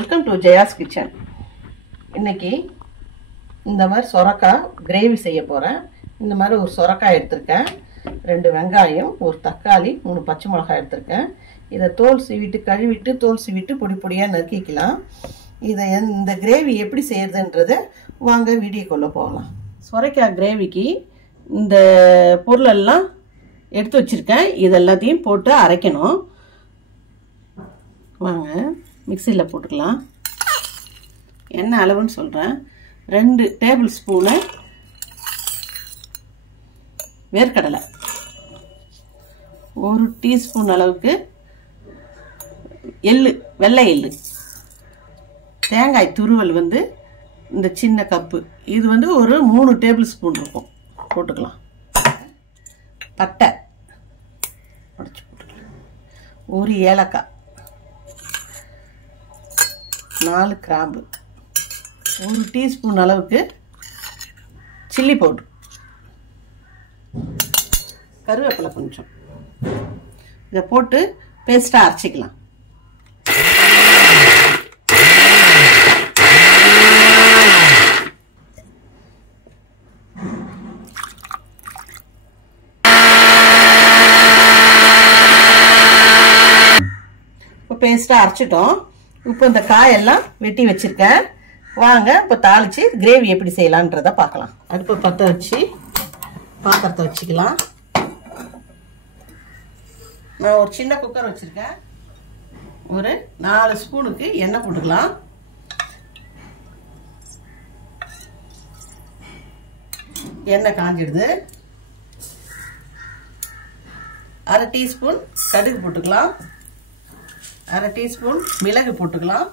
Welcome to Jaya's kitchen. இன்னைக்கு இந்த மாதிரி சொரக்காய் கிரேவி செய்ய போகிறேன். இந்த மாதிரி ஒரு சொரக்காய் எடுத்திருக்கேன், 2 வெங்காயம், ஒரு தக்காளி, 3 பச்சை மிளகாய் எடுத்திருக்கேன். இதை தோல் சீவிட்டு கழுவிட்டு தோல் சீவிட்டு பொடி பொடியாக நறுக்கிக்கலாம். இதை இந்த கிரேவி எப்படி செய்யறதுன்றதை வாங்க வீடியோக்குள்ளே போகலாம். சொரக்காய் கிரேவிக்கு இந்த பொருளெல்லாம் எடுத்து வச்சுருக்கேன். இது எல்லாத்தையும் போட்டு அரைக்கணும். வாங்க மிக்சியில் போட்டுக்கலாம். என்ன அளவுன்னு சொல்கிறேன். 2 டேபிள் ஸ்பூனு வேர்க்கடலை, 1 டீஸ்பூன் அளவுக்கு எள்ளு, வெள்ளை எள்ளு, தேங்காய் துருவல் இந்த சின்ன கப்பு, இது ஒரு 3 டேபிள் ஸ்பூன் இருக்கும், போட்டுக்கலாம். பட்டை உடைச்சு போட்டுக்கலாம். 1 ஏலக்காய், 4 கிராம்பு, 1 டீஸ்பூன் அளவுக்கு சில்லி பவுடர், கருவேப்பிலை கொஞ்சம். இதை போட்டு பேஸ்ட்டாக அரைச்சிக்கலாம். இப்போ பேஸ்ட்டாக அரைச்சிட்டோம். இப்போ இந்த காயெல்லாம் வெட்டி வச்சிருக்கேன். வாங்க இப்போ தாளித்து கிரேவி எப்படி செய்யலான்றதை பார்க்கலாம். அடுப்பை பற்ற வச்சு பாத்திரத்தை வச்சுக்கலாம். நான் ஒரு சின்ன குக்கர் வச்சுருக்கேன். ஒரு 4 ஸ்பூனுக்கு எண்ணெய் போட்டுக்கலாம். எண்ணெய் காஞ்சிடுது. 1/2 டீஸ்பூன் கடுகு போட்டுக்கலாம். 1/2 டீஸ்பூன் மிளகு போட்டுக்கலாம்.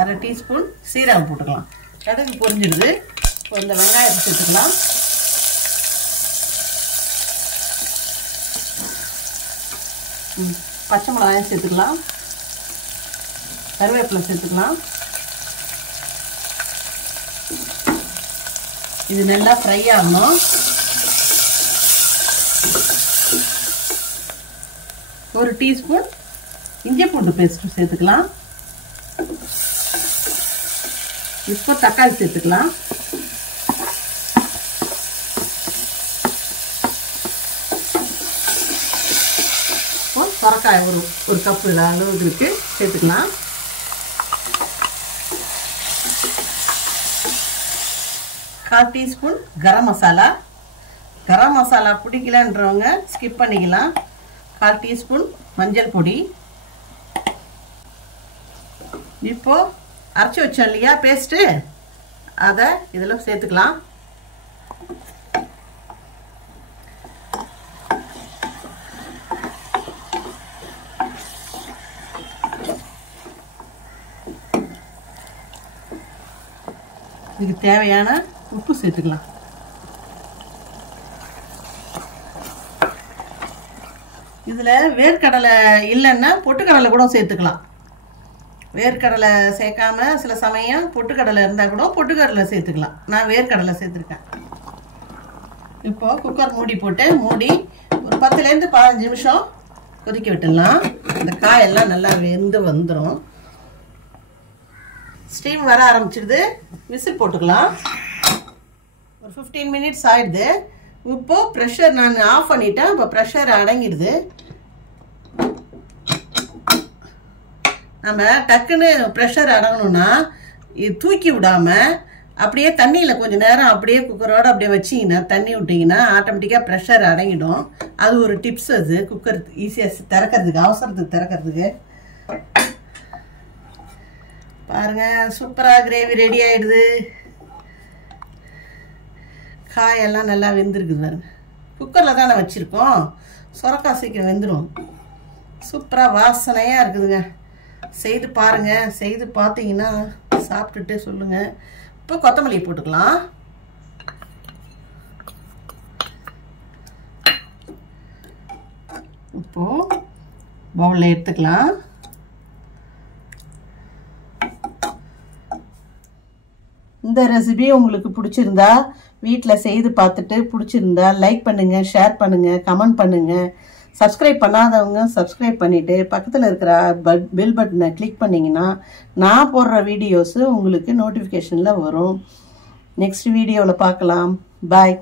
1/2 டீஸ்பூன் சீரகம் போட்டுக்கலாம். கடுகு பொரிஞ்சிடுது. இப்போ இந்த வெங்காயத்தை சேர்த்துக்கலாம். பச்சை மிளகாயும் சேர்த்துக்கலாம். கருவேப்பிலை சேர்த்துக்கலாம். இது நல்லா ஃப்ரை ஆகணும். 1 டீஸ்பூன் இஞ்சி பூண்டு பேஸ்ட் சேர்த்துக்கலாம். இப்போ தக்காளி சேர்த்துக்கலாம். இப்போ சொரக்காய் ஒரு கப்பு அளவுக்கு சேர்த்துக்கலாம். கால் டீஸ்பூன் கரம் மசாலா. கரம் மசாலா பிடிக்கலன்றவங்க ஸ்கிப் பண்ணிக்கலாம். 1/4 டீஸ்பூன் மஞ்சள் பொடி. இப்போ அரைச்சி வச்சோம் இல்லையா பேஸ்ட்டு, அதை இதில் சேர்த்துக்கலாம். இதுக்கு தேவையான உப்பு சேர்த்துக்கலாம். இதில் வேர்க்கடலை இல்லைன்னா பொட்டுக்கடலை கூட சேர்த்துக்கலாம். வேர்க்கடலை சேர்க்காம சில சமயம் பொட்டுக்கடலை இருந்தால் கூட பொட்டுக்கடலை சேர்த்துக்கலாம். நான் வேர்க்கடலை சேர்த்துருக்கேன். இப்போ குக்கர் மூடி போட்டு மூடி ஒரு 10லேருந்து 15 நிமிஷம் கொதிக்க விட்டுடலாம். இந்த காயெல்லாம் நல்லா வெந்து வந்துடும். ஸ்டீம் வர ஆரம்பிச்சிடுது. விசில் போட்டுக்கலாம். ஒரு 15 மினிட்ஸ் ஆயிடுது. இப்போ ப்ரெஷர் நான் ஆஃப் பண்ணிட்டேன். இப்போ ப்ரெஷர் அடங்கிடுது. நம்ம டக்குன்னு ப்ரெஷர் அடங்கணும்னா இது தூக்கி விடாமல் அப்படியே தண்ணியில் கொஞ்சம் நேரம் அப்படியே குக்கரோடு அப்படியே வச்சிங்கன்னா, தண்ணி விட்டிங்கன்னா ஆட்டோமேட்டிக்காக ப்ரெஷர் அடங்கிடும். அது ஒரு டிப்ஸ். அது குக்கர் ஈஸியாக திறக்கிறதுக்கு, அவசரத்துக்கு திறக்கிறதுக்கு. பாருங்கள், சூப்பராக கிரேவி ரெடி ஆகிடுது. காயெல்லாம் நல்லா வெந்திருக்குது பாருங்க. குக்கரில் தானே வச்சுருக்கோம், சொரக்காய் சீக்கிரம் வெந்துடும். சூப்பராக வாசனையாக இருக்குதுங்க. செய்து பாருங்கள். செய்து பார்த்தீங்கன்னா சாப்பிட்டுட்டு சொல்லுங்கள். இப்போ கொத்தமல்லி போட்டுக்கலாம். இப்போது பவுலில் எடுத்துக்கலாம். இந்த ரெசிபி உங்களுக்கு பிடிச்சிருந்தா வீட்டில் செய்து பார்த்துட்டு பிடிச்சிருந்தா லைக் பண்ணுங்கள், ஷேர் பண்ணுங்கள், கமெண்ட் பண்ணுங்கள், சப்ஸ்கிரைப் பண்ணாதவங்க சப்ஸ்கிரைப் பண்ணிவிட்டு பக்கத்தில் இருக்கிற பெல் பட்டனை கிளிக் பண்ணிங்கன்னா நான் போடுற வீடியோஸு உங்களுக்கு நோட்டிஃபிகேஷனில் வரும். நெக்ஸ்ட் வீடியோவில் பார்க்கலாம். பாய்.